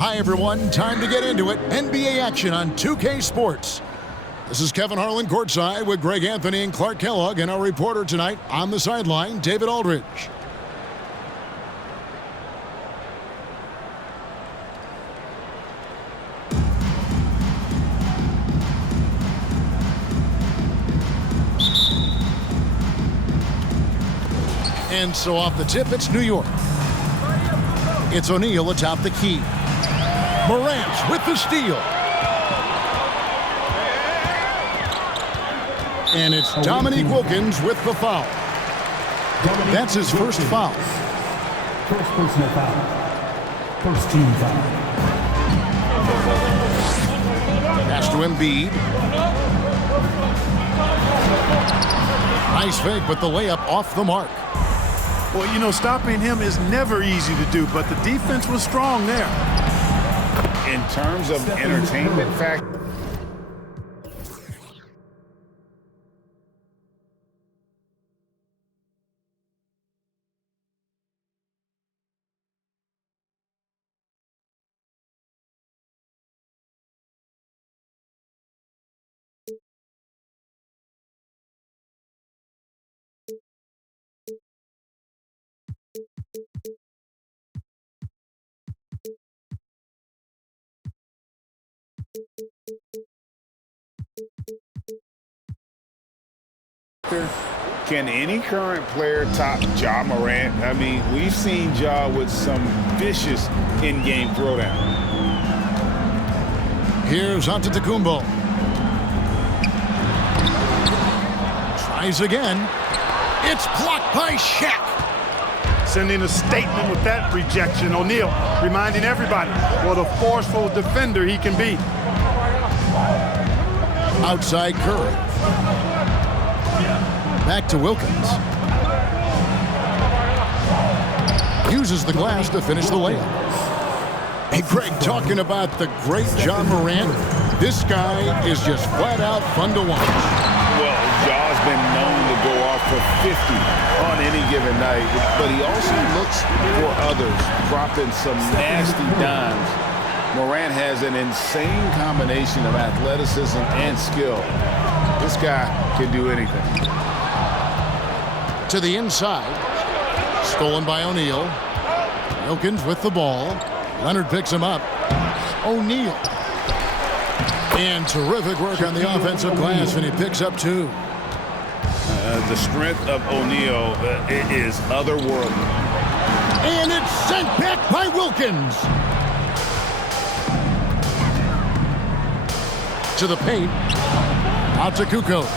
Hi, everyone. Time to get into it. NBA action on 2K Sports. This is Kevin Harlan courtside with Greg Anthony and Clark Kellogg, and our reporter tonight on the sideline, David Aldridge. And so off the tip, it's New York. It's O'Neal atop the key. Morant with the steal. And it's Dominique Wilkins with the foul. That's his first foul. First personal foul. First team foul. Pass to Embiid. Nice fake, but the layup off the mark. Well, you know, stopping him is never easy to do, but the defense was strong there. In terms of entertainment factor, can any current player top Ja Morant? I mean, we've seen Ja with some vicious in-game throwdown. Here's Antetokounmpo. Tries again. It's blocked by Shaq. Sending a statement with that rejection. O'Neal reminding everybody what a forceful defender he can be. Outside Curry. Back to Wilkins. Uses the glass to finish the layup. Hey, Greg, talking about the great Ja Morant, this guy is just flat out fun to watch. Well, Ja's been known to go off for 50 on any given night, but he also looks for others, dropping some nasty dimes. Morant has an insane combination of athleticism and skill. This guy can do anything. To the inside. Stolen by O'Neal. Wilkins with the ball. Leonard picks him up. O'Neal. And terrific work on the offensive glass, and he picks up two. The strength of O'Neal is otherworldly. And it's sent back by Wilkins. To the paint. Out to Kukoc.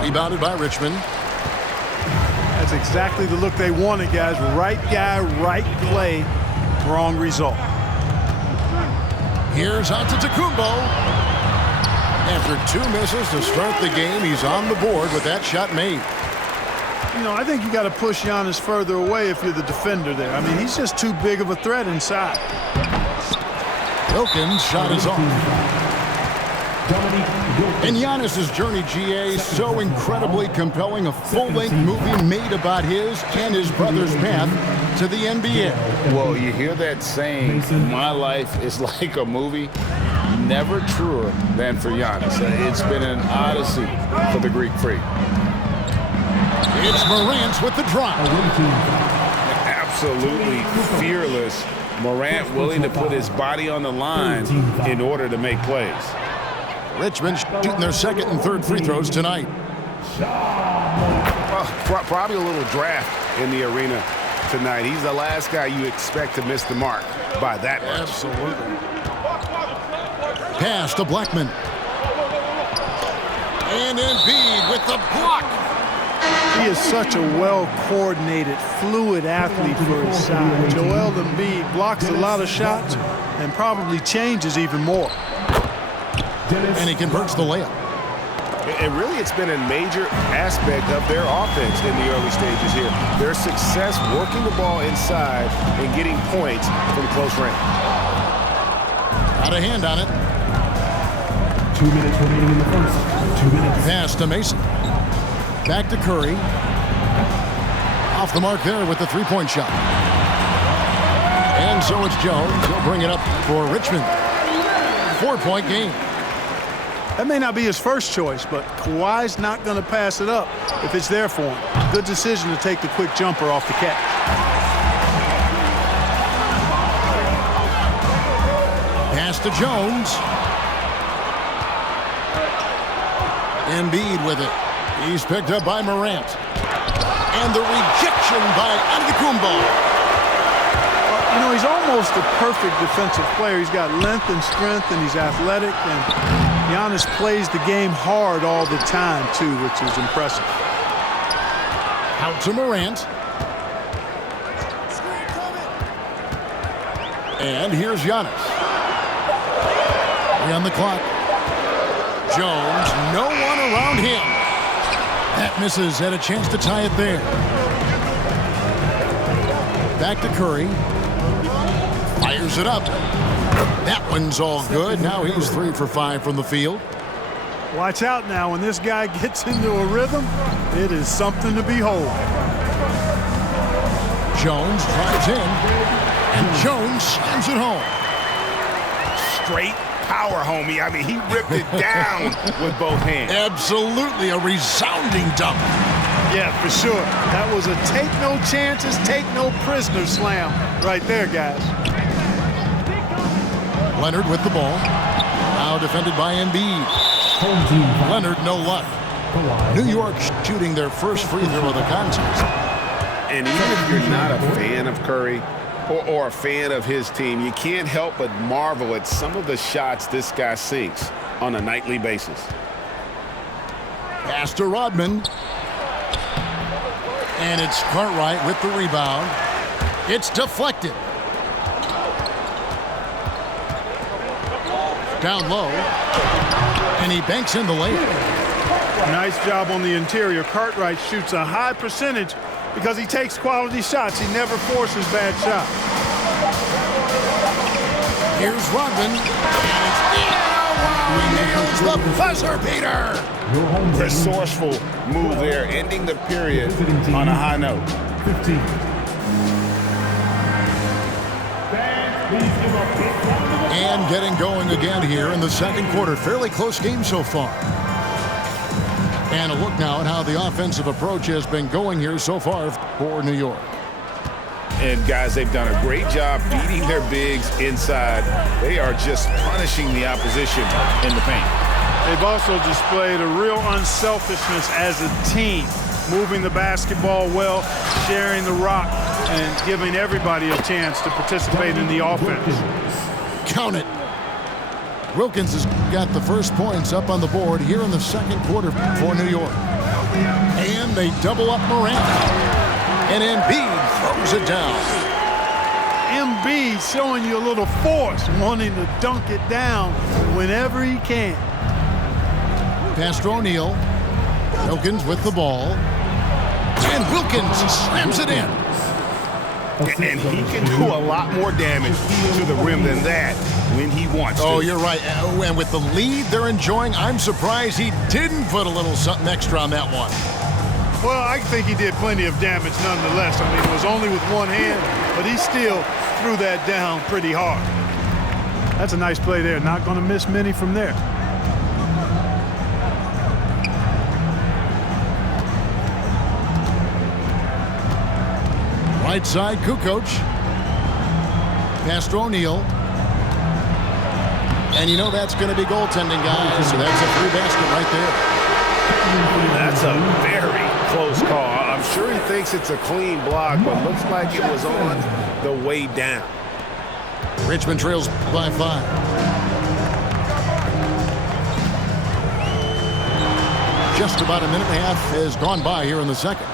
Rebounded by Richmond. That's exactly the look they wanted, guys. Right guy, right play, wrong result. Here's Antetokounmpo. After two misses to start the game, he's on the board with that shot made. You know, I think you got to push Giannis further away if you're the defender there. I mean, he's just too big of a threat inside. Wilkins' shot is off. And Giannis' journey, GA, so incredibly compelling. A full-length movie made about his and his brother's path to the NBA. Well, you hear that saying, my life is like a movie. Never truer than for Giannis. It's been an odyssey for the Greek freak. It's Morant with the drop. Absolutely fearless. Morant willing to put his body on the line in order to make plays. Richmond shooting their second and third free throws tonight. Well, probably a little draft in the arena tonight. He's the last guy you expect to miss the mark by that much. Absolutely. Pass to Blackman. And Embiid with the block. He is such a well-coordinated, fluid athlete for his size. Joel Embiid blocks a lot of shots and probably changes even more. And he converts the layup. And really, it's been a major aspect of their offense in the early stages here. Their success working the ball inside and getting points from close range. Got a hand on it. 2 minutes remaining in the first. 2 minutes. Pass to Mason. Back to Curry. Off the mark there with the three-point shot. And so it's Jones. He'll bring it up for Richmond. 4-point game. That may not be his first choice, but Kawhi's not going to pass it up if it's there for him. Good decision to take the quick jumper off the catch. Pass to Jones. Embiid with it. He's picked up by Morant. And the rejection by Antetokounmpo. You know, he's almost a perfect defensive player. He's got length and strength, and he's athletic. And Giannis plays the game hard all the time, too, which is impressive. Out to Morant. And here's Giannis. 3 on the clock. Jones, no one around him. That misses, had a chance to tie it there. Back to Curry. Fires it up. That one's all good. Now he's 3 for 5 from the field. Watch out now. When this guy gets into a rhythm, it is something to behold. Jones drives in, and Jones slams it home. Straight power, homie. I mean, he ripped it down with both hands. Absolutely a resounding dunk. Yeah, for sure. That was a take no chances, take no prisoner slam right there, guys. Leonard with the ball. Now defended by Embiid. Leonard, no luck. New York shooting their first free throw of the contest. And even if you're not a fan of Curry or a fan of his team, you can't help but marvel at some of the shots this guy sinks on a nightly basis. Pass to Rodman. And it's Cartwright with the rebound. It's deflected. Down low. And he banks in the layup. Nice job on the interior. Cartwright shoots a high percentage because he takes quality shots. He never forces bad shots. Here's Rodman. And it's the buzzer beater. Resourceful move there, ending the period on a high note. 15. And getting going again here in the second quarter. Fairly close game so far. And a look now at how the offensive approach has been going here so far for New York. And guys, they've done a great job beating their bigs inside. They are just punishing the opposition in the paint. They've also displayed a real unselfishness as a team, moving the basketball well, sharing the rock, and giving everybody a chance to participate in the offense. Count it. Wilkins has got the first points up on the board here in the second quarter for New York. And they double up Morant. And Embiid throws it down. Embiid showing you a little force, wanting to dunk it down whenever he can. Pass to O'Neal. Wilkins with the ball. And Wilkins slams it in. And he can do a lot more damage to the rim than that when he wants to. Oh, you're right. And with the lead they're enjoying, I'm surprised he didn't put a little something extra on that one. Well, I think he did plenty of damage nonetheless. I mean, it was only with one hand, but he still threw that down pretty hard. That's a nice play there. Not going to miss many from there. Right side, Kukoc. Pass to O'Neal. And you know that's going to be goaltending, guys. So that's a free basket right there. That's a very close call. I'm sure he thinks it's a clean block, but looks like it was on the way down. Richmond trails by 5. Just about a minute and a half has gone by here in the second.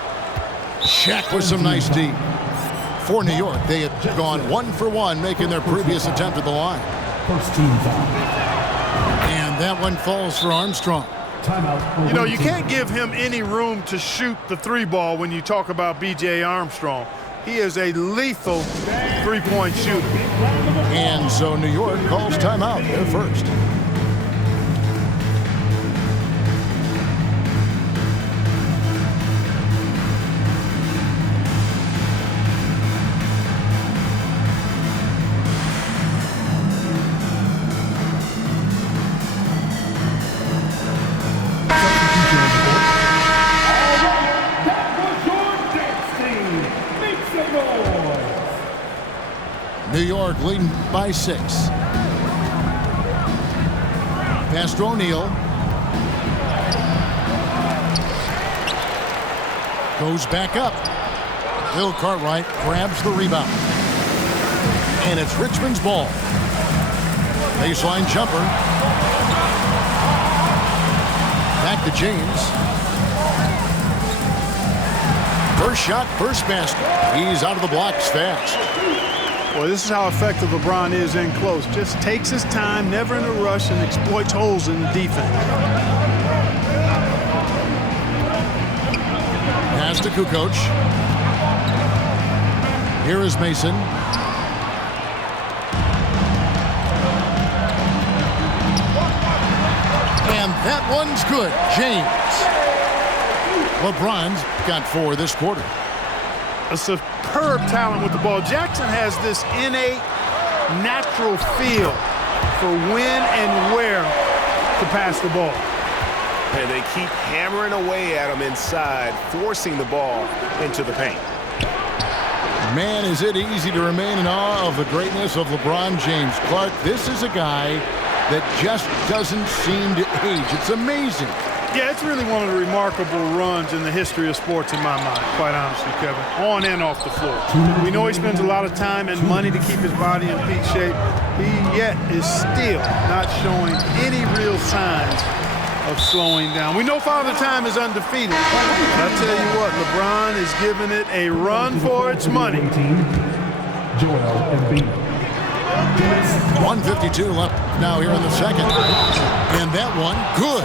Shaq with some nice D. For New York, they had gone 1 for 1, making their previous attempt at the line. First team foul. And that one falls for Armstrong. Timeout. You know, you can't give him any room to shoot the three ball when you talk about B.J. Armstrong. He is a lethal three-point shooter. And so New York calls timeout. They're first. New York leading by 6. Pass to O'Neal. Goes back up. Bill Cartwright grabs the rebound. And it's Richmond's ball. Baseline jumper. Back to James. First shot, first basket. He's out of the blocks fast. Well, this is how effective LeBron is in close. Just takes his time, never in a rush, and exploits holes in the defense. Pass to Kukoc. Here is Mason. And that one's good. James. LeBron's got 4 this quarter. A superb talent with the ball. Jackson has this innate, natural feel for when and where to pass the ball. And they keep hammering away at him inside, forcing the ball into the paint. Man, is it easy to remain in awe of the greatness of LeBron James. Clark, this is a guy that just doesn't seem to age. It's amazing. Yeah, it's really one of the remarkable runs in the history of sports in my mind, quite honestly, Kevin, on and off the floor. We know he spends a lot of time and money to keep his body in peak shape. He yet is still not showing any real signs of slowing down. We know Father Time is undefeated. But I tell you what, LeBron is giving it a run for its money. Joel Embiid. 1:52 left now here in the second. And that one, good.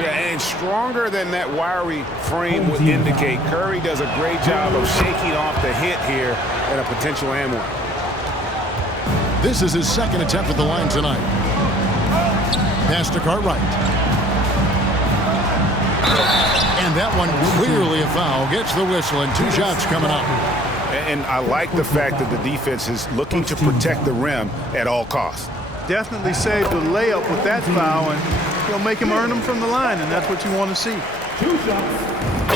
Yeah, and stronger than that wiry frame would indicate. Curry does a great job of shaking off the hit here and a potential and one. This is his second attempt at the line tonight. Pass to Cartwright. And that one clearly a foul. Gets the whistle and 2 shots coming up. And I like the fact that the defense is looking to protect the rim at all costs. Definitely saved the layup with that foul, and he'll make him earn them from the line, and that's what you want to see.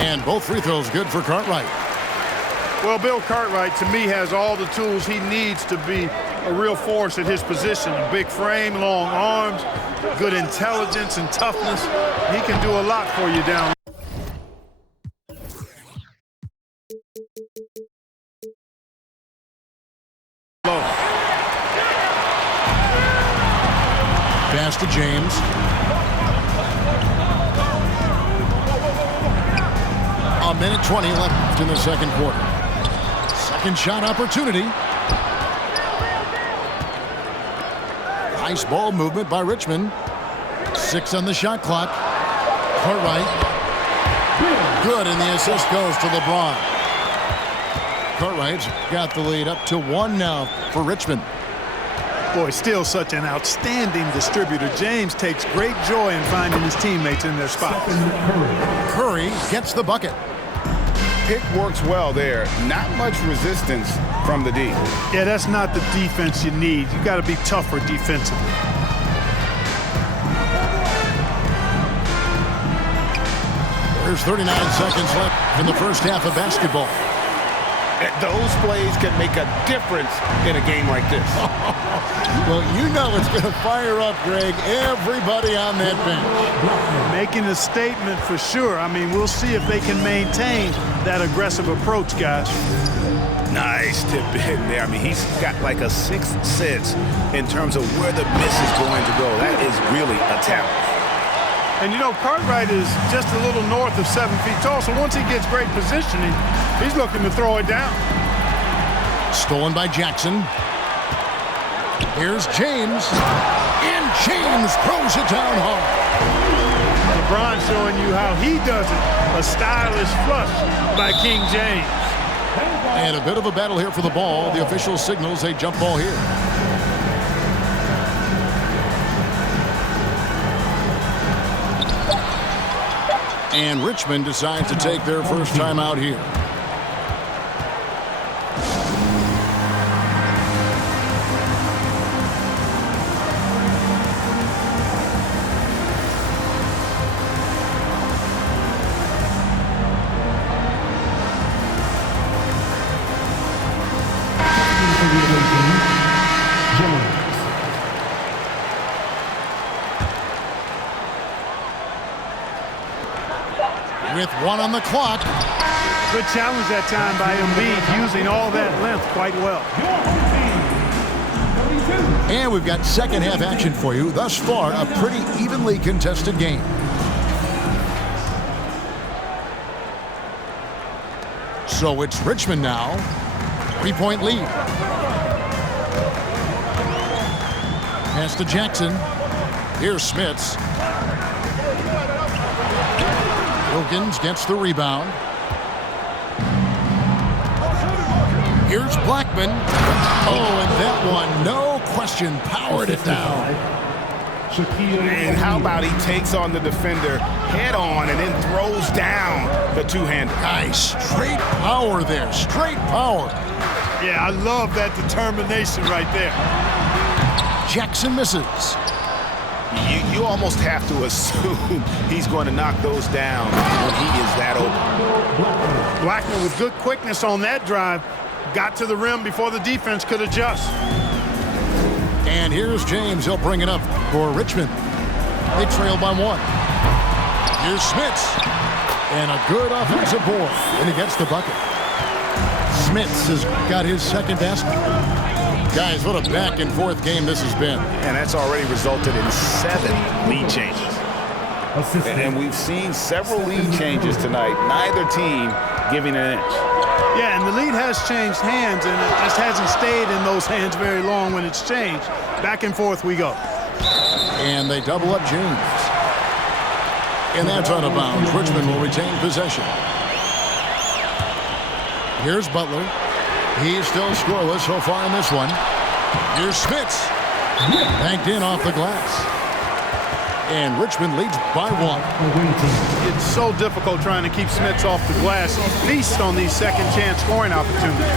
And both free throws good for Cartwright. Well, Bill Cartwright, to me, has all the tools he needs to be a real force at his position. A big frame, long arms, good intelligence and toughness. He can do a lot for you down. Pass to James. A minute 20 left in the second quarter. Second shot opportunity. Nice ball movement by Richmond. 6 on the shot clock. Cartwright. Good, and the assist goes to LeBron. Cartwright's got the lead up to 1 now for Richmond. Boy, still such an outstanding distributor. James takes great joy in finding his teammates in their spots. Curry gets the bucket. Pick works well there. Not much resistance from the D. Yeah, that's not the defense you need. You got to be tougher defensively. There's 39 seconds left in the first half of basketball. Those plays can make a difference in a game like this. Well, you know it's going to fire up, Greg, everybody on that bench. Making a statement for sure. I mean, we'll see if they can maintain that aggressive approach, guys. Nice tip in there. I mean, he's got like a sixth sense in terms of where the miss is going to go. That is really a talent. And, you know, Cartwright is just a little north of 7 feet tall, so once he gets great positioning, he's looking to throw it down. Stolen by Jackson. Here's James. And James throws it down hard. LeBron showing you how he does it. A stylish flush by King James. And a bit of a battle here for the ball. The official signals a jump ball here. And Richmond decides to take their first time out here. with 1 on the clock. Good challenge that time by Embiid, using all that length quite well. And we've got second half action for you. Thus far, a pretty evenly contested game. So it's Richmond now. 3-point lead. Pass to Jackson. Here's Smits. Wilkins gets the rebound. Here's Blackman. Oh, and that one, no question, powered it down. And how about he takes on the defender head on and then throws down the two-hander. Nice, straight power there, straight power. Yeah, I love that determination right there. Jackson misses. You almost have to assume he's going to knock those down when he is that open. Blackman with good quickness on that drive. Got to the rim before the defense could adjust. And here's James. He'll bring it up for Richmond. They trail by 1. Here's Smits. And a good offensive board. And he gets the bucket. Smits has got his second basket. Guys, what a back-and-forth game this has been. And that's already resulted in 7 lead changes. And we've seen several lead changes tonight. Neither team giving an inch. Yeah, and the lead has changed hands, and it just hasn't stayed in those hands very long when it's changed. Back and forth we go. And they double up James. And that's out of bounds. Richmond will retain possession. Here's Butler. He's still scoreless so far in this one. Here's Smits. Banked in off the glass. And Richmond leads by 1. It's so difficult trying to keep Smits off the glass. He feasts on these second chance scoring opportunities.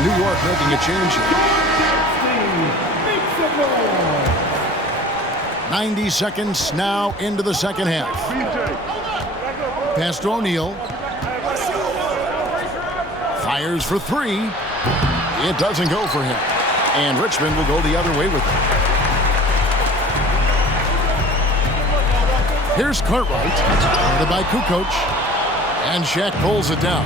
New York making a change here. 90 seconds now into the second half. Pass to O'Neal. Fires for 3. It doesn't go for him. And Richmond will go the other way with it. Here's Cartwright. Guarded by Kukoc. And Shaq pulls it down.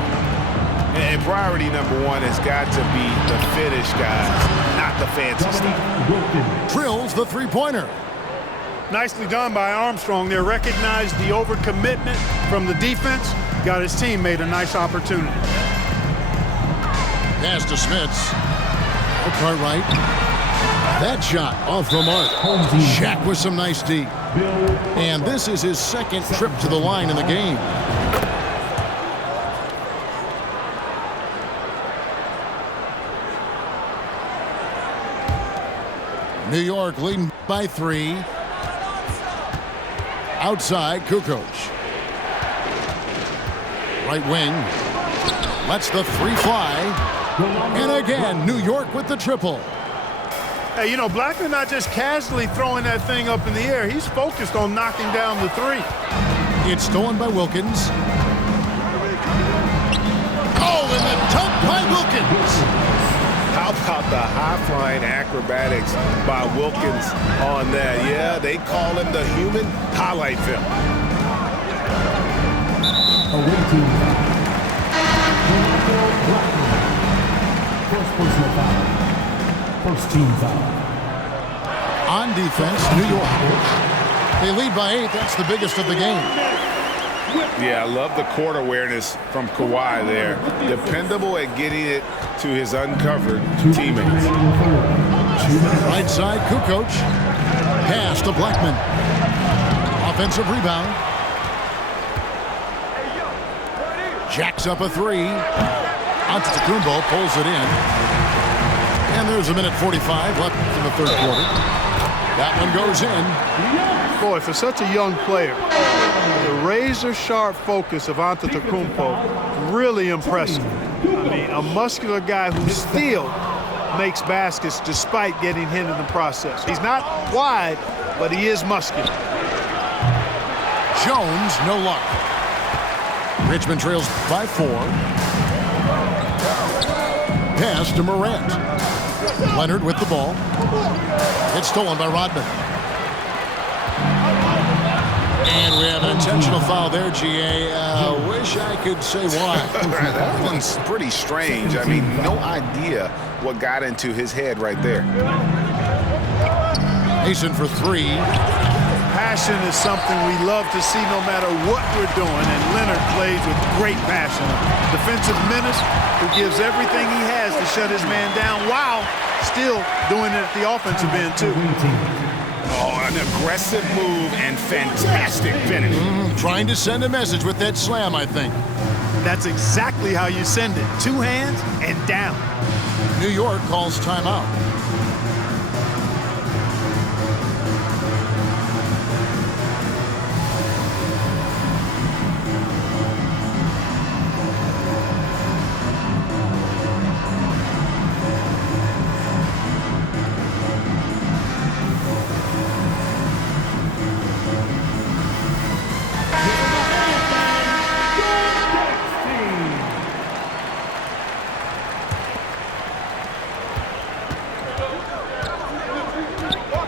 And priority number 1 has got to be the finish, guys, not the fancy stuff. Drills the three-pointer. Nicely done by Armstrong there. Recognized the overcommitment from the defense. Got his teammate a nice opportunity. Pass to Smits. Cartwright. That shot off the mark. Shaq with some nice D. And this is his second trip to the line in the game. New York leading by 3. Outside, Kukoc. Right wing. Lets the 3 fly. And again, New York with the triple. Hey, you know, Blackman not just casually throwing that thing up in the air. He's focused on knocking down the 3. It's stolen by Wilkins. Oh, and the dunk by Wilkins. How about the high-flying acrobatics by Wilkins on that? Yeah, they call him the human highlight film. Away team foul. First personal foul. First team foul. On defense, New York. They lead by 8. That's the biggest of the game. Yeah, I love the court awareness from Kawhi there. Dependable at getting it to his uncovered teammates. Right side, Kukoc. Pass to Blackman. Offensive rebound. Jacks up a 3. Antetokounmpo pulls it in. And there's a minute 45 left in the third quarter. That one goes in. Boy, for such a young player, the razor-sharp focus of Antetokounmpo, really impressive. I mean, a muscular guy who still makes baskets despite getting hit in the process. He's not wide, but he is muscular. Jones, no luck. Richmond trails by 4. Pass to Morant. Leonard with the ball. It's stolen by Rodman. And we have an intentional foul there, GA. Wish I could say why. That one's pretty strange. I mean, no idea what got into his head right there. Mason for 3. Passion is something we love to see no matter what we're doing, and Leonard plays with great passion. Defensive menace who gives everything he has to shut his man down while still doing it at the offensive end, too. Oh, an aggressive move and fantastic finish. Trying to send a message with that slam, I think. That's exactly how you send it. 2 hands and down. New York calls timeout.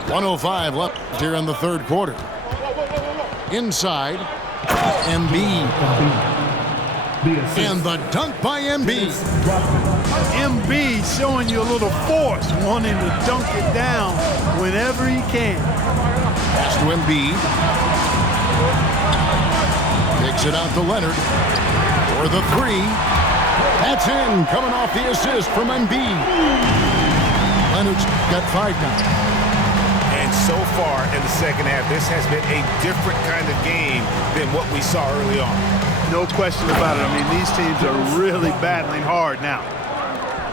.105 left here in the third quarter. Inside, Embiid. And the dunk by Embiid. Embiid showing you a little force, wanting to dunk it down whenever he can. Pass to Embiid. Takes it out to Leonard for the 3. That's in, coming off the assist from Embiid. Leonard's got 5 now. And so far in the second half, this has been a different kind of game than what we saw early on. No question about it. I mean, these teams are really battling hard now.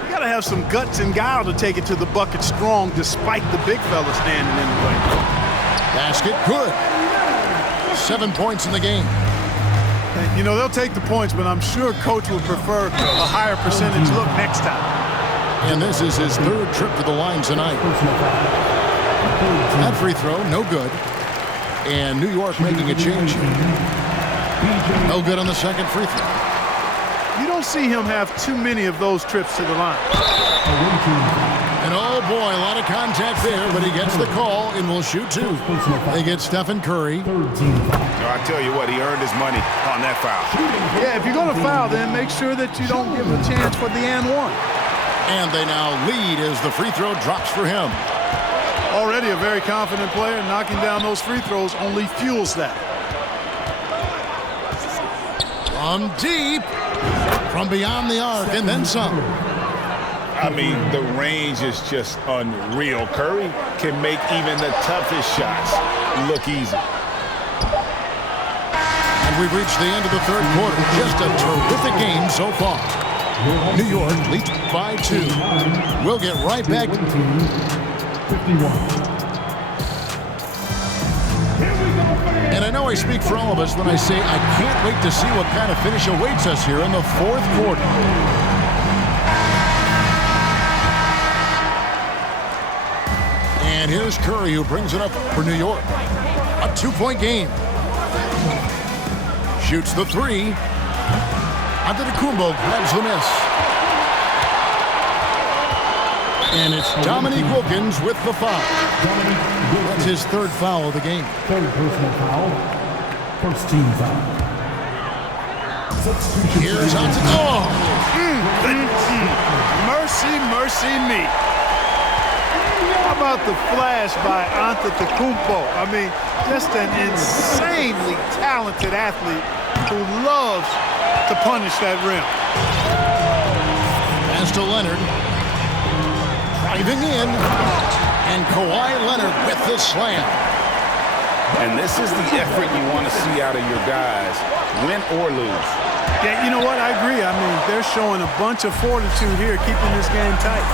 You got to have some guts and guile to take it to the bucket strong despite the big fella standing in the way. Basket good. 7 points in the game. And, you know, they'll take the points, but I'm sure coach would prefer a higher percentage look next time. And this is his 3rd trip to the line tonight. That free throw, no good. And New York making a change. No good on the second free throw. You don't see him have too many of those trips to the line. And oh boy, a lot of contact there, but he gets the call and will shoot 2. They get Stephen Curry. I tell you what, he earned his money on that foul. Yeah, if you're going to foul, then make sure that you don't give him a chance for the and 1. And they now lead as the free throw drops for him. Already a very confident player. Knocking down those free throws only fuels that. From deep, from beyond the arc, and then some. I mean, the range is just unreal. Curry can make even the toughest shots look easy. And we've reached the end of the third quarter. Just a terrific game so far. New York leads by 2. We'll get right back. 51. And I know I speak for all of us when I say I can't wait to see what kind of finish awaits us here in the fourth quarter. And here's Curry, who brings it up for New York. A 2-point game. Shoots the 3. Antetokounmpo grabs the miss. And it's Dominique Wilkins with the foul. That's his 3rd foul of the game. 3rd personal foul. 1st team foul. Here's Antetokounmpo. Mercy, mercy me. How about the flash by Antetokounmpo? I mean, just an insanely talented athlete who loves to punish that rim. Pass to Leonard. Driving in, and Kawhi Leonard with the slam. And this is the effort you want to see out of your guys, win or lose. Yeah, you know what? I agree. I mean, they're showing a bunch of fortitude here, keeping this game tight.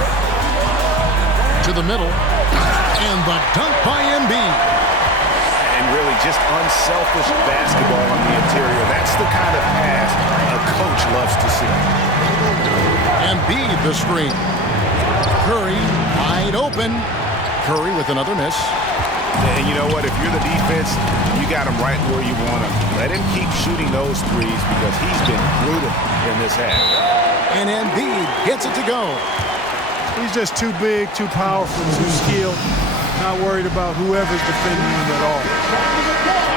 To the middle, and the dunk by Embiid. And really just unselfish basketball on the interior. That's the kind of pass a coach loves to see. Embiid the screen. Curry wide open. Curry with another miss. And you know what? If you're the defense, you got him right where you want him. Let him keep shooting those threes because he's been brutal in this half. And Embiid gets it to go. He's just too big, too powerful, too skilled. Not worried about whoever's defending him at all.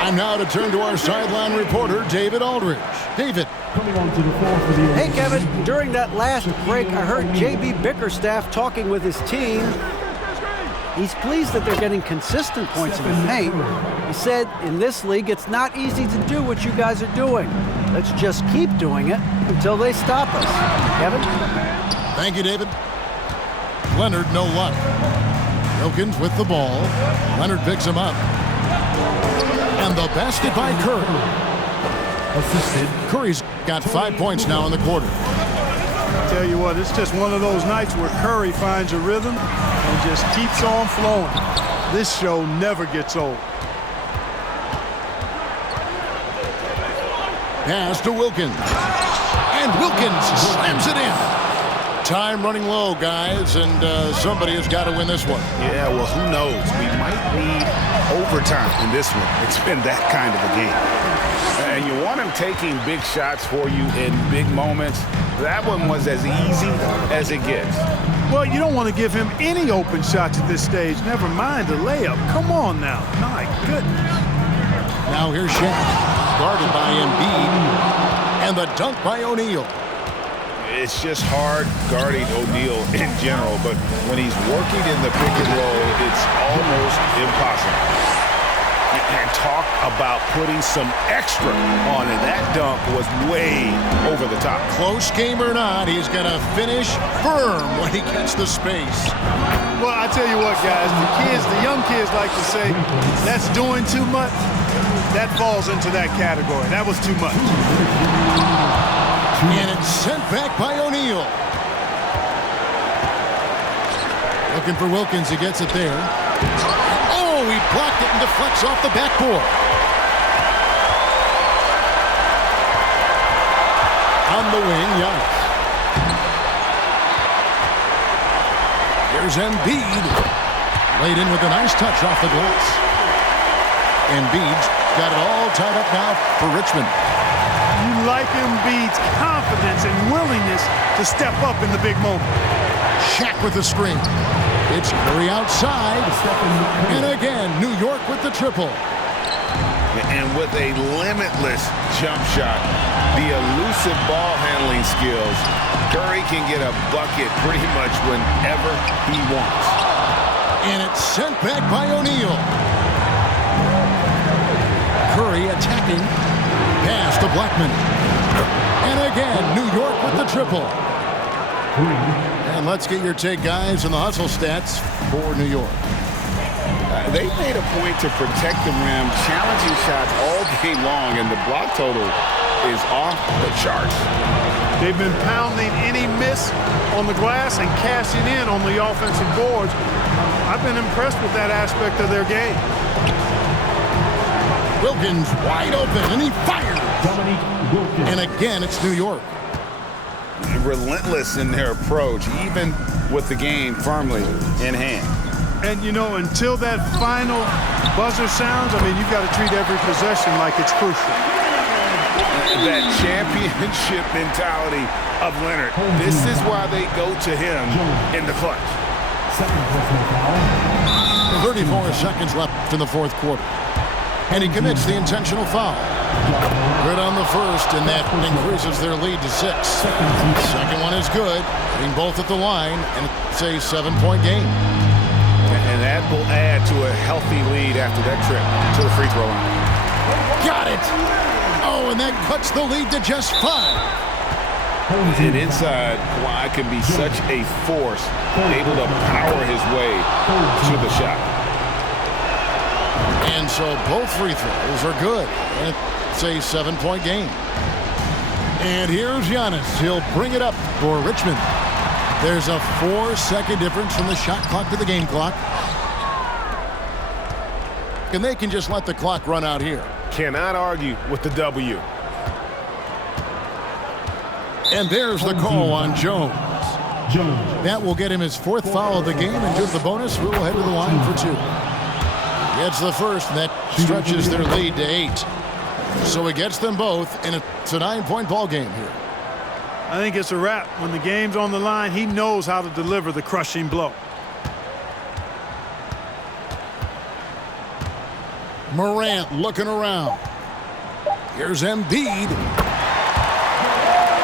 Time now to turn to our sideline reporter, David Aldridge. David. Coming on to the floor for the Hey, Kevin. During that last break, I heard J.B. Bickerstaff talking with his team. He's pleased that they're getting consistent points in the paint. He said, in this league, it's not easy to do what you guys are doing. Let's just keep doing it until they stop us. Kevin? Thank you, David. Leonard, no luck. Wilkins with the ball. Leonard picks him up. And the basket by Curry. assisted. Curry's got 5 points now in the quarter. Tell you what, it's just one of those nights where Curry finds a rhythm and just keeps on flowing. This show never gets old. Pass to Wilkins. And Wilkins slams it in. Time running low, guys, and somebody has got to win this one. Yeah, well, who knows? We might need overtime in this one. It's been that kind of a game. And you want him taking big shots for you in big moments. That one was as easy as it gets. Well, you don't want to give him any open shots at this stage. Never mind a layup. Come on now. My goodness. Now here's Shaq. Guarded by Embiid. And the dunk by O'Neal. It's just hard guarding O'Neal in general, but when he's working in the pick and roll, it's almost impossible. And talk about putting some extra on it. That dunk was way over the top. Close game or not, he's going to finish firm when he gets the space. Well, I tell you what, guys, the young kids like to say, that's doing too much. That falls into that category. That was too much. And it's sent back by O'Neal. Looking for Wilkins. He gets it there. Oh, he blocked it and deflects off the backboard. On the wing, Giannis. Here's Embiid. Laid in with a nice touch off the glass. Embiid's got it all tied up now for Richmond. You like Embiid's confidence and willingness to step up in the big moment. Shaq with the screen. It's Curry outside. And again, New York with the triple. And with a limitless jump shot, the elusive ball handling skills, Curry can get a bucket pretty much whenever he wants. And it's sent back by O'Neal. Curry attacking. Pass to Blackman. And again, New York with the triple. And let's get your take, guys, on the hustle stats for New York. They made a point to protect the rim, challenging shots all game long, and the block total is off the charts. They've been pounding any miss on the glass and cashing in on the offensive boards. I've been impressed with that aspect of their game. Wilkins wide open, and he fires. And again, it's New York. Relentless in their approach, even with the game firmly in hand. And, you know, until that final buzzer sounds, I mean, you've got to treat every possession like it's crucial. That championship mentality of Leonard. This is why they go to him in the clutch. 34 seconds left in the fourth quarter. And he commits the intentional foul. Good on the first, and that increases their lead to 6. Second one is good, hitting both at the line, and it's a 7-point game. And that will add to a healthy lead after that trip to the free throw line. Got it! Oh, and that cuts the lead to just 5. And inside, Kawhi can be such a force, able to power his way to the shot. And so both free throws are good. And it's a 7-point game. And here's Giannis. He'll bring it up for Richmond. There's a 4-second difference from the shot clock to the game clock. And they can just let the clock run out here. Cannot argue with the W. And there's the call on Jones. Jones. That will get him his 4th foul of the game, and due to the bonus, we'll head to the line for 2. Gets the first, and that stretches their lead to 8. So he gets them both, and it's a 9-point ball game here. I think it's a wrap. When the game's on the line, he knows how to deliver the crushing blow. Morant looking around. Here's Embiid.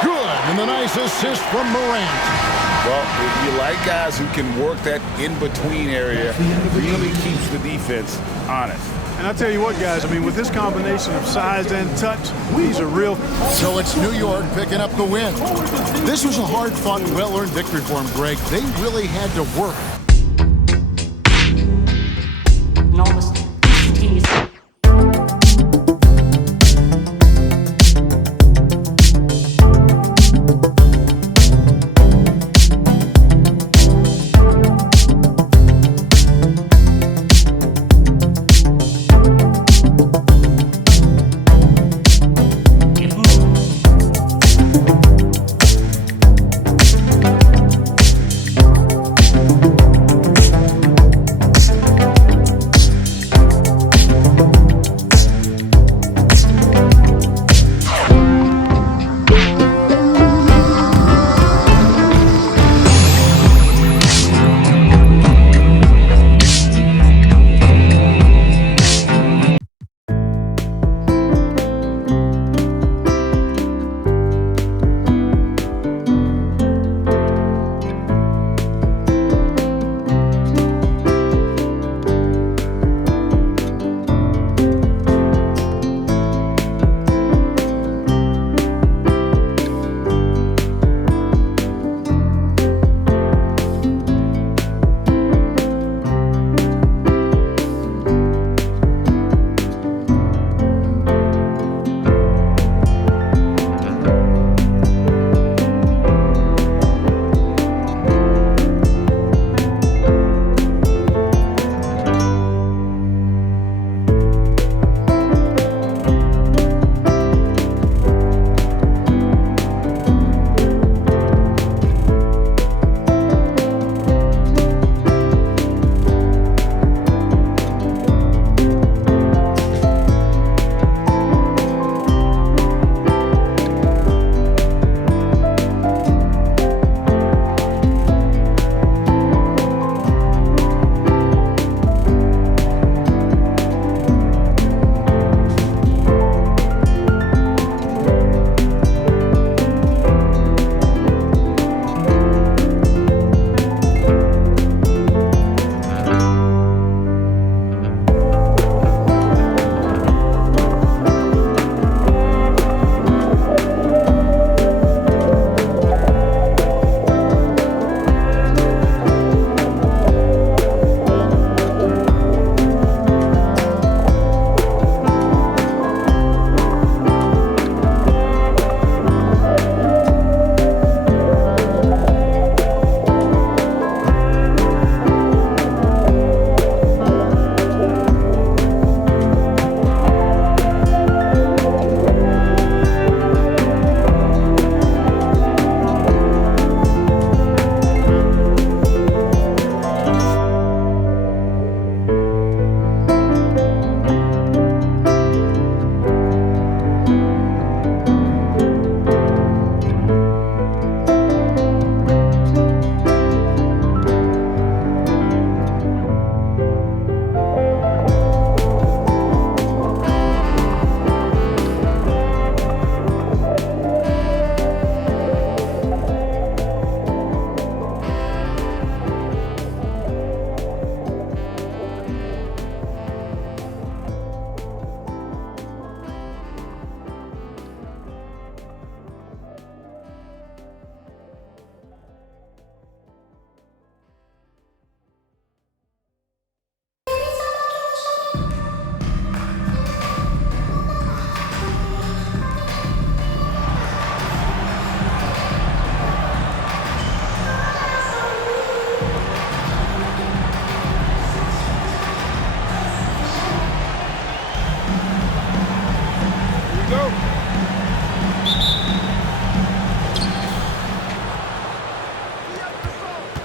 Good, and the nice assist from Morant. Well, you like guys who can work that in-between area, really keeps the defense honest. And I tell you what, guys, I mean, with this combination of size and touch, these are real. So it's New York picking up the win. This was a hard-fought, well-earned victory for them, Greg. They really had to work. Almost instantaneously.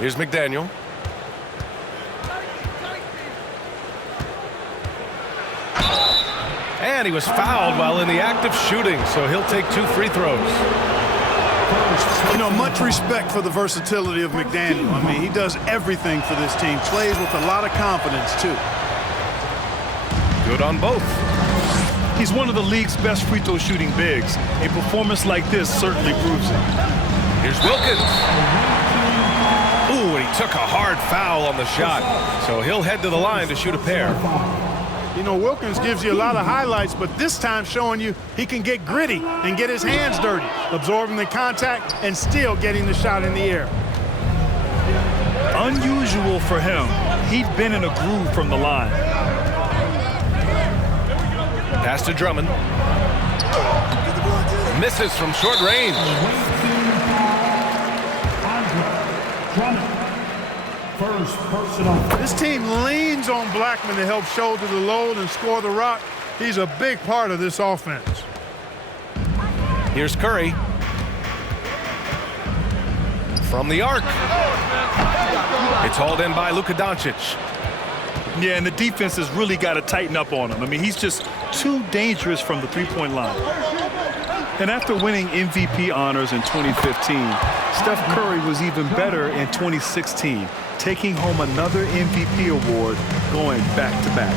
Here's McDaniel. And he was fouled while in the act of shooting, so he'll take 2 free throws. You know, much respect for the versatility of McDaniel. I mean, he does everything for this team. Plays with a lot of confidence, too. Good on both. He's one of the league's best free throw shooting bigs. A performance like this certainly proves it. Here's Wilkins. Ooh, and he took a hard foul on the shot, so he'll head to the line to shoot a pair. You know, Wilkins gives you a lot of highlights, but this time showing you he can get gritty and get his hands dirty, absorbing the contact and still getting the shot in the air. Unusual for him. He'd been in a groove from the line. Pass to Drummond. Misses from short range. First personal. This team leans on Blackman to help shoulder the load and score the rock. He's a big part of this offense. Here's Curry. From the arc. It's hauled in by Luka Doncic. Yeah, and the defense has really got to tighten up on him. I mean, he's just too dangerous from the three-point line. And after winning MVP honors in 2015, Steph Curry was even better in 2016, taking home another MVP award going back-to-back.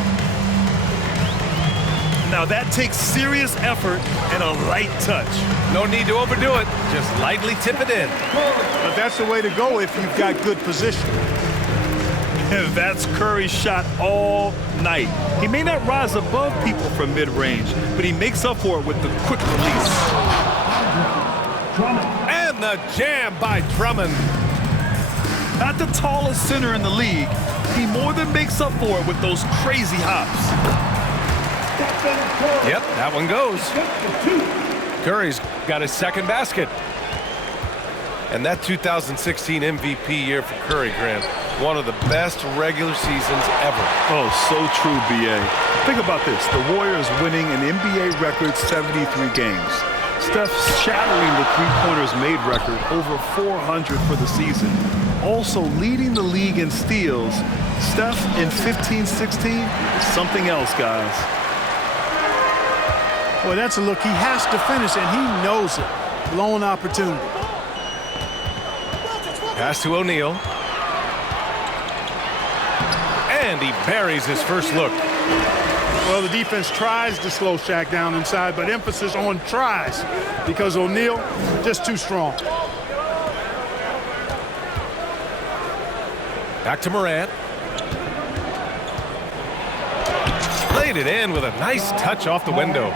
Now that takes serious effort and a light touch. No need to overdo it. Just lightly tip it in. But that's the way to go if you've got good position. And that's Curry's shot all night. He may not rise above people from mid-range, but he makes up for it with the quick release. And the jam by Drummond. Not the tallest center in the league, he more than makes up for it with those crazy hops. Yep, that one goes. Curry's got his second basket. And that 2016 MVP year for Curry, Grant, one of the best regular seasons ever. Oh, so true, B.A. Think about this. The Warriors winning an NBA record 73 games. Steph shattering the three-pointers made record, over 400 for the season. Also leading the league in steals. Steph in 15-16, something else, guys. Boy, that's a look he has to finish, and he knows it. Blown opportunity. Pass to O'Neal. And he buries his first look. Well, the defense tries to slow Shaq down inside, but emphasis on tries because O'Neal just too strong. Back to Morant. Laid it in with a nice touch off the window.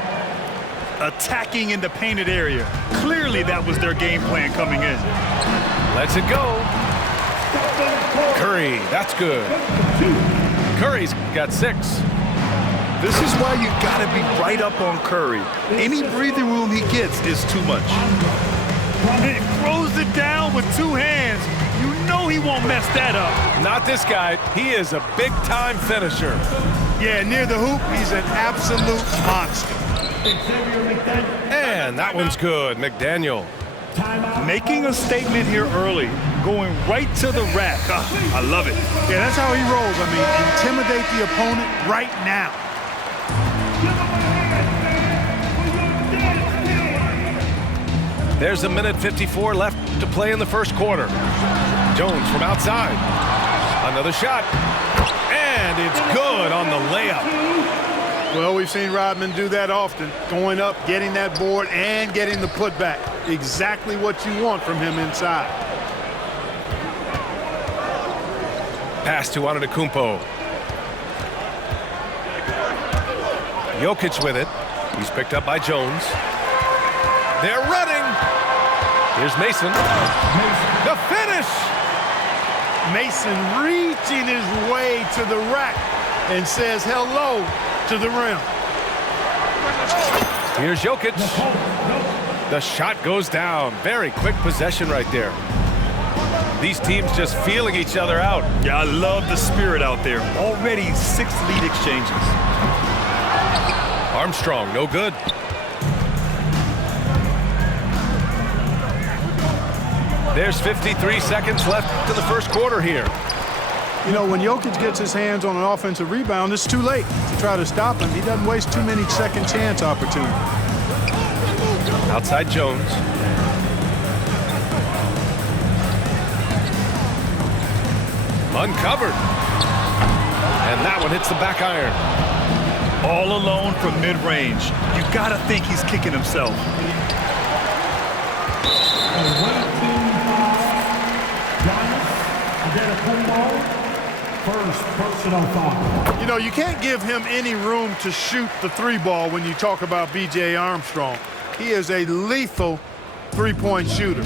Attacking in the painted area. Clearly that was their game plan coming in. Lets it go. Curry, that's good. Curry's got 6. This is why you gotta be right up on Curry. Any breathing room he gets is too much. And he throws it down with 2 hands. You know he won't mess that up. Not this guy. He is a big-time finisher. Yeah, near the hoop, he's an absolute monster. And that one's good. McDaniel. Making a statement here early, going right to the rack. I love it. Yeah, that's how he rolls. I mean, intimidate the opponent right now. There's a minute 54 left to play in the first quarter. Jones from outside. Another shot. And it's good on the layup. Well, we've seen Rodman do that often. Going up, getting that board, and getting the putback. Exactly what you want from him inside. Pass to Antetokounmpo. Jokic with it. He's picked up by Jones. They're running. Here's Mason. The finish. Mason reaching his way to the rack and says hello to the rim. Here's Jokic. The shot goes down. Very quick possession right there. These teams just feeling each other out. Yeah, I love the spirit out there. Already 6 lead exchanges. Armstrong, no good. There's 53 seconds left in the first quarter here. You know, when Jokic gets his hands on an offensive rebound, it's too late to try to stop him. He doesn't waste too many second chance opportunities. Outside Jones. Uncovered. And that one hits the back iron. All alone from mid-range. You gotta think he's kicking himself. First personal foul. You know, you can't give him any room to shoot the three ball when you talk about B.J. Armstrong. He is a lethal three-point shooter.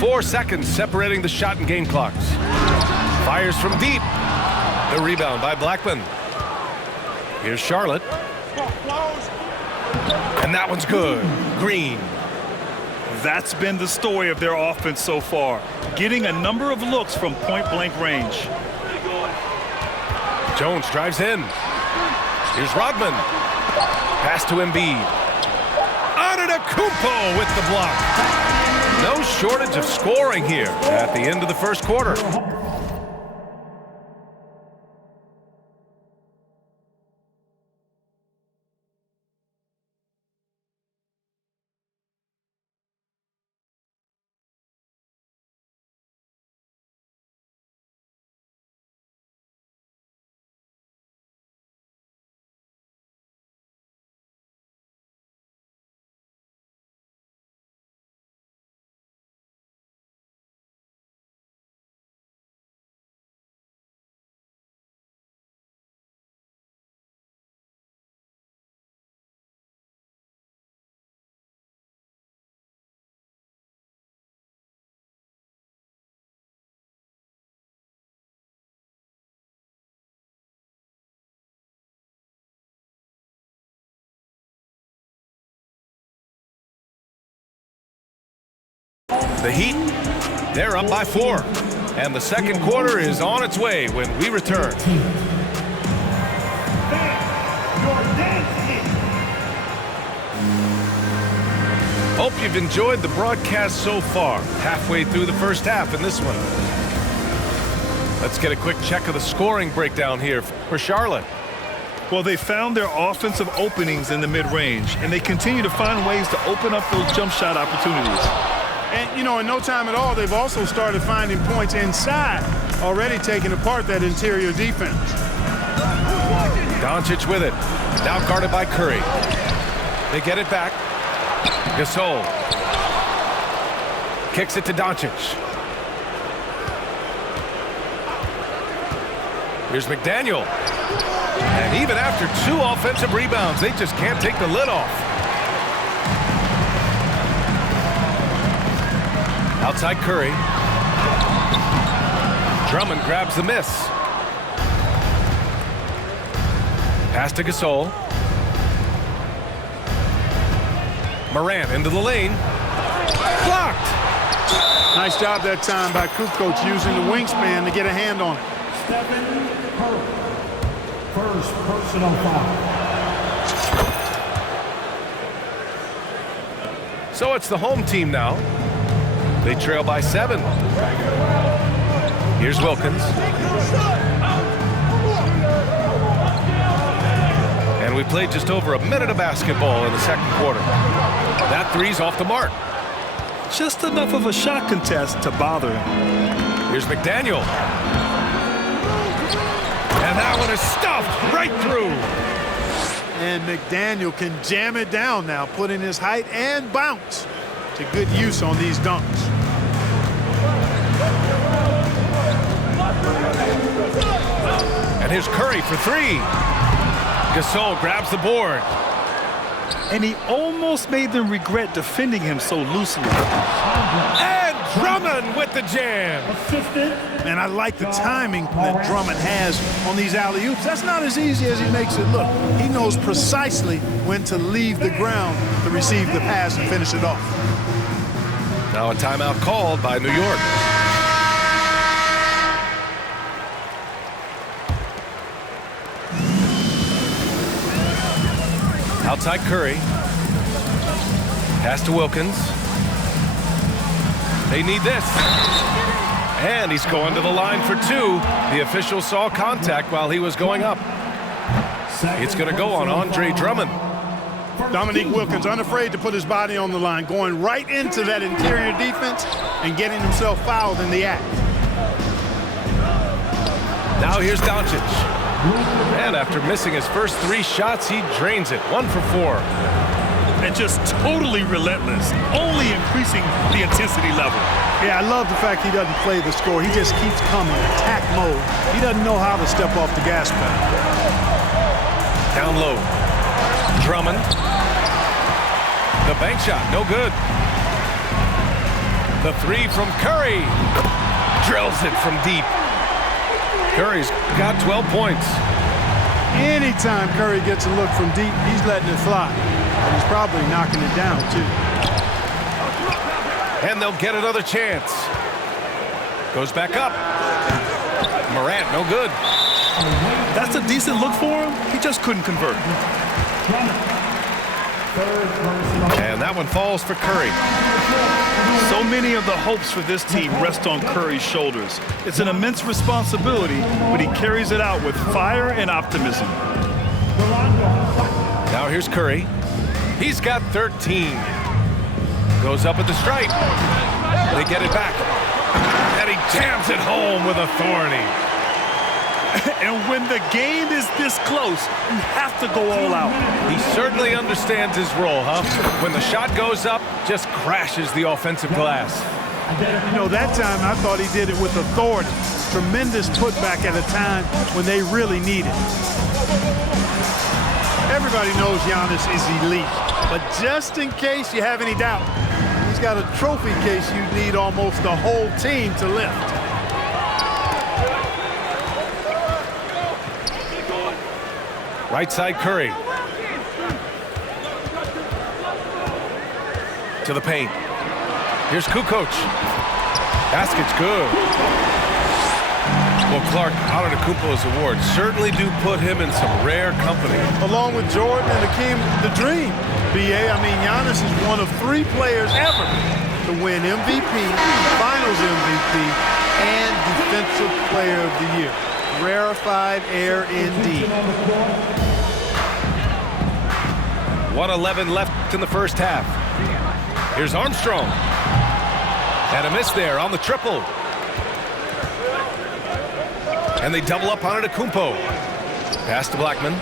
4 seconds separating the shot and game clocks. Fires from deep. The rebound by Blackman. Here's Charlotte. And that one's good. Green. That's been the story of their offense so far, getting a number of looks from point-blank range. Jones drives in. Here's Rodman. Pass to Embiid. Antetokounmpo with the block. No shortage of scoring here at the end of the first quarter. The Heat, they're up by 4. And the second quarter is on its way when we return. Hope you've enjoyed the broadcast so far. Halfway through the first half in this one. Let's get a quick check of the scoring breakdown here for Charlotte. Well, they found their offensive openings in the mid-range, and they continue to find ways to open up those jump shot opportunities. And, you know, in no time at all, they've also started finding points inside, already taking apart that interior defense. Doncic with it. Now guarded by Curry. They get it back. Gasol. Kicks it to Doncic. Here's McDaniel. And even after 2 offensive rebounds, they just can't take the lid off. Outside Curry. Drummond grabs the miss. Pass to Gasol. Morant into the lane. Blocked. Nice job that time by Kukoc using the wingspan to get a hand on it. Stephen Curry. First personal foul. So it's the home team now. They trail by 7. Here's Wilkins. And we played just over a minute of basketball in the second quarter. That three's off the mark. Just enough of a shot contest to bother him. Here's McDaniel. And that one is stuffed right through. And McDaniel can jam it down now, putting his height and bounce to good use on these dunks. And here's Curry for 3. Gasol grabs the board. And he almost made them regret defending him so loosely. And Drummond with the jam. And I like the timing that Drummond has on these alley-oops. That's not as easy as he makes it look. He knows precisely when to leave the ground to receive the pass and finish it off. Now a timeout called by New York. Outside Curry. Pass to Wilkins. They need this. And he's going to the line for two. The official saw contact while he was going up. It's going to go on Andre Drummond. Dominique Wilkins unafraid to put his body on the line, going right into that interior defense and getting himself fouled in the act. Now here's Doncic. And after missing his first 3 shots, he drains it. 1 for 4. And just totally relentless, only increasing the intensity level. Yeah, I love the fact he doesn't play the score. He just keeps coming, attack mode. He doesn't know how to step off the gas pedal. Down low. Drummond. The bank shot, no good. The 3 from Curry. Drills it from deep. Curry's got 12 points. Anytime Curry gets a look from deep, he's letting it fly. And he's probably knocking it down, too. And they'll get another chance. Goes back up. Morant, no good. That's a decent look for him. He just couldn't convert. And that one falls for Curry. So many of the hopes for this team rest on Curry's shoulders. It's an immense responsibility, but he carries it out with fire and optimism. Now here's Curry. He's got 13. Goes up at the stripe. They get it back. And he jams it home with authority. And when the game is this close, you have to go all out. He certainly understands his role, huh? When the shot goes up, just crashes the offensive glass. You know, that time I thought he did it with authority. Tremendous putback at a time when they really need it. Everybody knows Giannis is elite, but just in case you have any doubt, he's got a trophy case you need almost the whole team to lift. Right side Curry. To the paint. Here's Kukoc. Basket's good. Well, Clark, Antetokounmpo's awards certainly do put him in some rare company. Along with Jordan and Hakeem, the dream. BA, I mean, Giannis is one of 3 players ever to win MVP, Finals MVP, and Defensive Player of the Year. Rarefied air indeed. 1:11 left in the first half. Here's Armstrong. And a miss there on the triple. And they double up on Antetokounmpo. Pass to Blackman.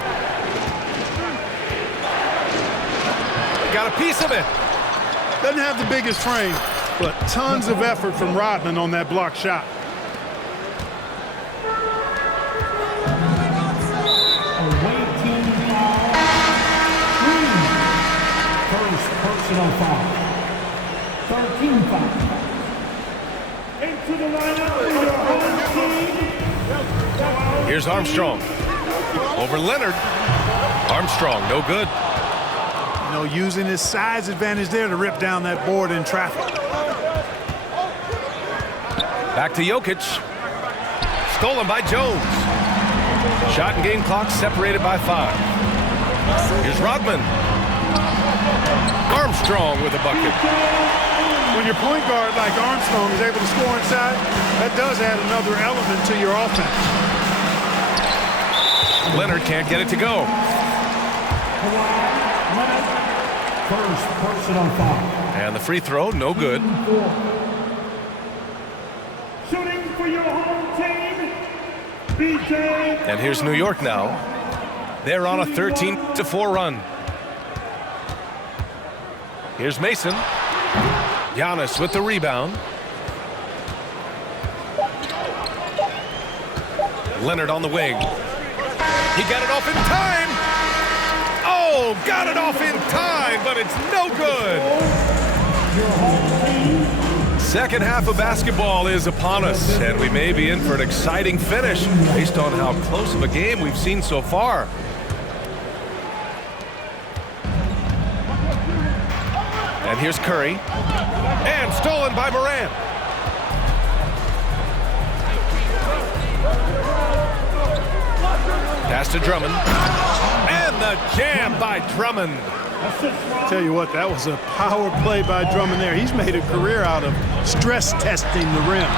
Got a piece of it. Doesn't have the biggest frame, but tons of effort from Rodman on that block shot. First personal foul. 13 foul. Into the lineup for your home team. Here's Armstrong. Over Leonard. Armstrong, no good. You know, using his size advantage there to rip down that board in traffic. Back to Jokic. Stolen by Jones. Shot and game clock separated by 5. Here's Rodman. Armstrong with a bucket. When your point guard like Armstrong is able to score inside, that does add another element to your offense. Leonard can't get it to go. First personal foul. And the free throw, no good. Shooting for your home team, BJ. And here's New York now. They're on a 13-4 run. Here's Mason. Giannis with the rebound. Leonard on the wing. He got it off in time. Oh, got it off in time, but it's no good. Second half of basketball is upon us, and we may be in for an exciting finish based on how close of a game we've seen so far. And here's Curry. And stolen by Morant. Pass to Drummond. And the jam by Drummond. Tell you what, that was a power play by Drummond there. He's made a career out of stress testing the rims.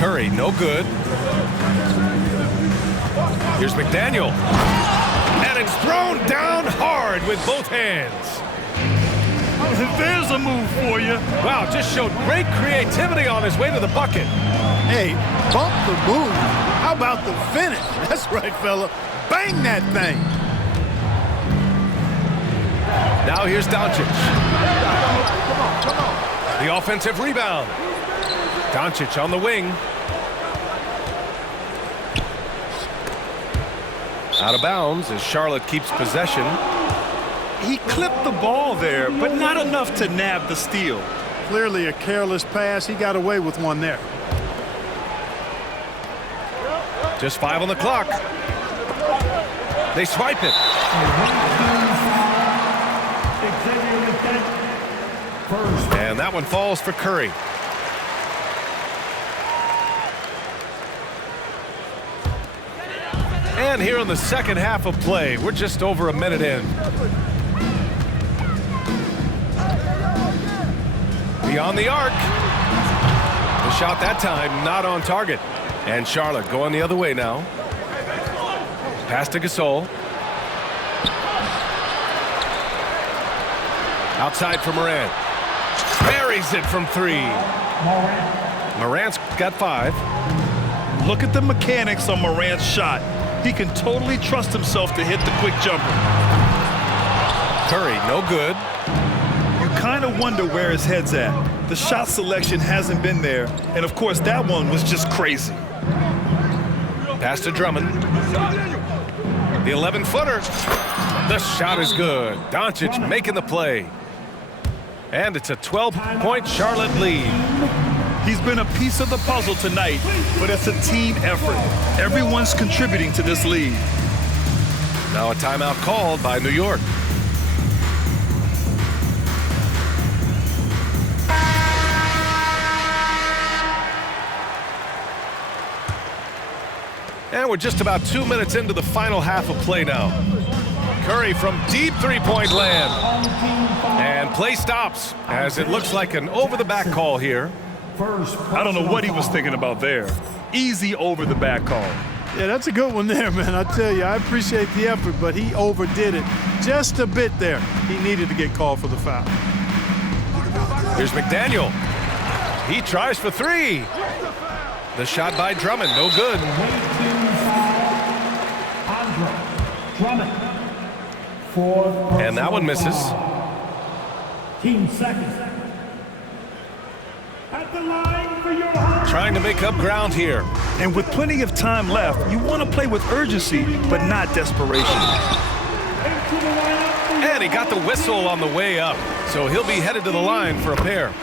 Curry, no good. Here's McDaniel. And it's thrown down hard with both hands. There's a move for you. Wow, just showed great creativity on his way to the bucket. Hey, bump the move. How about the finish? That's right, fella. Bang that thing. Now here's Doncic. The offensive rebound. Doncic on the wing. Out of bounds as Charlotte keeps possession. He clipped the ball there, but not enough to nab the steal. Clearly a careless pass. He got away with one there. Just 5 on the clock. They swipe it. And that one falls for Curry. And here in the second half of play, we're just over a minute in. Beyond the arc. The shot that time not on target. And Charlotte going the other way now. Pass to Gasol. Outside for Morant. Buries it from 3. Morant's got 5. Look at the mechanics on Morant's shot. He can totally trust himself to hit the quick jumper. Curry, no good. You kind of wonder where his head's at. The shot selection hasn't been there, and of course that one was just crazy. Pass to Drummond. The 11-footer. The shot is good. Doncic making the play. And it's a 12-point Charlotte lead. He's been a piece of the puzzle tonight, but it's a team effort. Everyone's contributing to this lead. Now a timeout called by New York. And we're just about 2 minutes into the final half of play now. Curry from deep three-point land. And play stops as it looks like an over-the-back call here. I don't know what he was thinking about there. Easy over-the-back call. Yeah, that's a good one there, man. I tell you, I appreciate the effort, but he overdid it just a bit there. He needed to get called for the foul. Here's McDaniel. He tries for 3. The shot by Drummond, no good. And that one misses. Team second. At the line for your Trying to make up ground here. And with plenty of time left, you want to play with urgency, but not desperation. And he got the whistle on the way up, so he'll be headed to the line for a pair.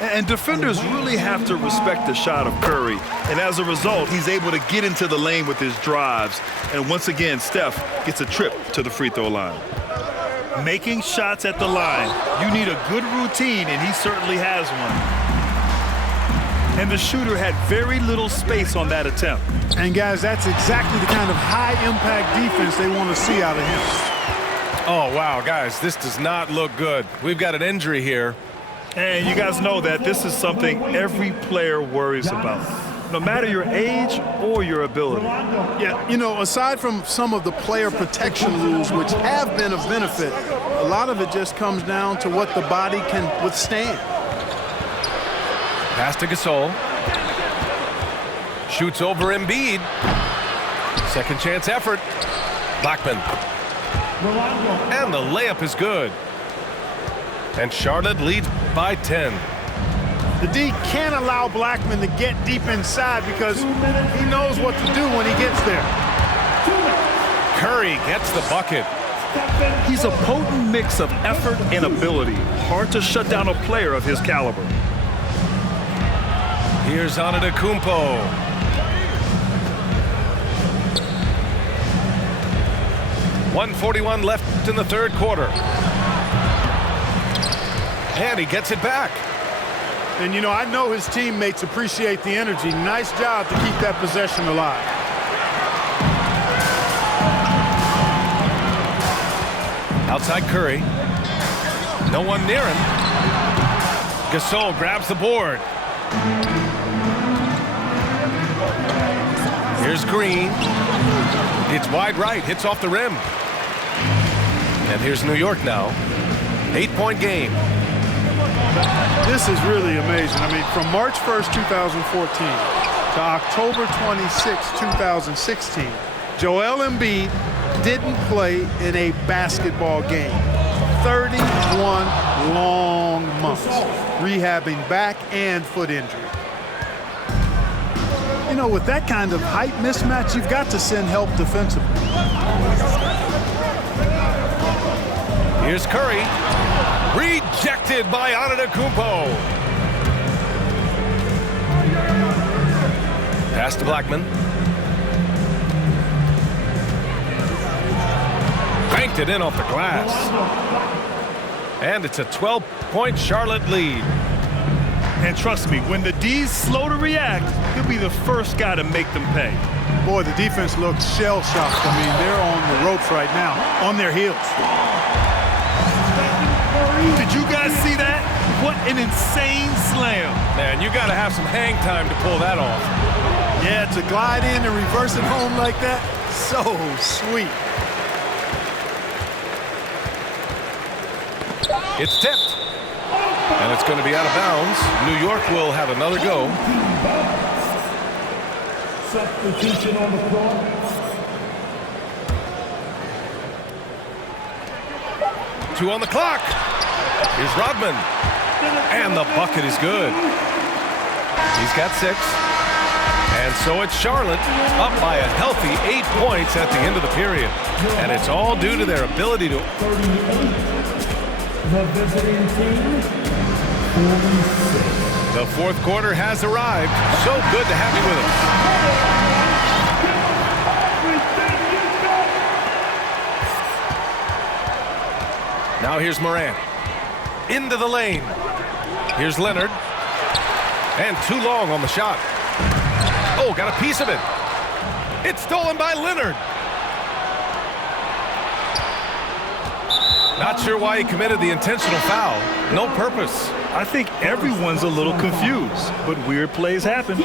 And defenders really have to respect the shot of Curry. And as a result, he's able to get into the lane with his drives. And once again, Steph gets a trip to the free throw line. Making shots at the line, you need a good routine, and he certainly has one. And the shooter had very little space on that attempt. And guys, that's exactly the kind of high-impact defense they want to see out of him. Oh, wow, guys, this does not look good. We've got an injury here. And you guys know that this is something every player worries about, no matter your age or your ability. Yeah, you know, aside from some of the player protection rules, which have been of benefit, a lot of it just comes down to what the body can withstand. Pass to Gasol. Shoots over Embiid. Second chance effort. Blackman. And the layup is good. And Charlotte leads by 10. The D can't allow Blackman to get deep inside because he knows what to do when he gets there. Curry gets the bucket. He's a potent mix of effort and ability. Hard to shut down a player of his caliber. Here's Antetokounmpo. .141 left in the third quarter. And he gets it back. And, you know, I know his teammates appreciate the energy. Nice job to keep that possession alive. Outside Curry. No one near him. Gasol grabs the board. Here's Green. It's wide right, hits off the rim. And here's New York now. 8-point game. This is really amazing. I mean, from March 1st, 2014 to October 26, 2016, Joel Embiid didn't play in a basketball game. 31 long months, rehabbing back and foot injury. You know, with that kind of height mismatch, you've got to send help defensively. Here's Curry. Rejected by Antetokounmpo. Pass to Blackman. Banked it in off the glass. And it's a 12-point Charlotte lead. And trust me, when the D's slow to react, he'll be the first guy to make them pay. Boy, the defense looks shell-shocked. I mean, they're on the ropes right now, on their heels. Did you guys see that? What an insane slam. Man, you got to have some hang time to pull that off. Yeah, to glide in and reverse it home like that, so sweet. It's tipped. And it's going to be out of bounds. New York will have another go. Substitution on the floor. Two on the clock. Here's Rodman. And the bucket is good. He's got 6. And so it's Charlotte up by a healthy 8 points at the end of the period. And it's all due to their ability to... 38. The visiting team, 46. The fourth quarter has arrived. So good to have you with us. Now here's Morant. Into the lane. Here's Leonard. And too long on the shot. Oh, got a piece of it. It's stolen by Leonard. Not sure why he committed the intentional foul. No purpose. I think everyone's a little confused, but weird plays happen.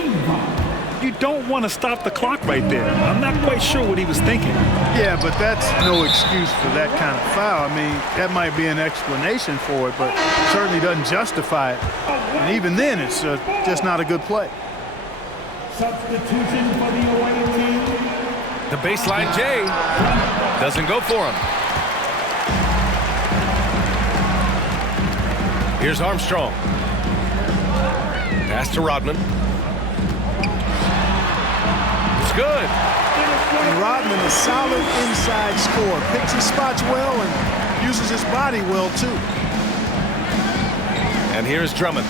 You don't want to stop the clock right there. I'm not quite sure what he was thinking. Yeah, but that's no excuse for that kind of foul. I mean, that might be an explanation for it, but certainly doesn't justify it. And even then, it's just not a good play. Substitution for the away team. The baseline J doesn't go for him. Here's Armstrong. Pass to Rodman. It's good. And Rodman, a solid inside scorer. Picks his spots well and uses his body well, too. And here's Drummond.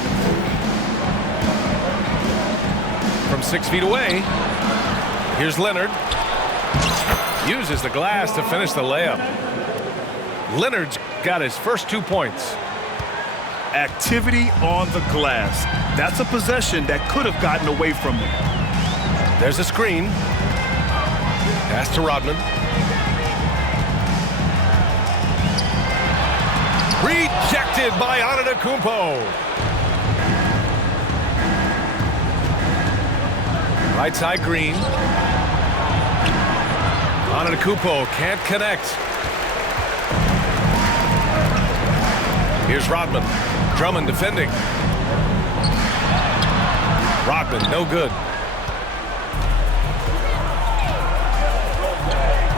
From 6 feet away, here's Leonard. Uses the glass to finish the layup. Leonard's got his first 2 points. Activity on the glass. That's a possession that could have gotten away from him. There's a screen. Pass to Rodman. Rejected by Antetokounmpo. Right side Green. Antetokounmpo can't connect. Here's Rodman. Drummond defending. Rodman, no good.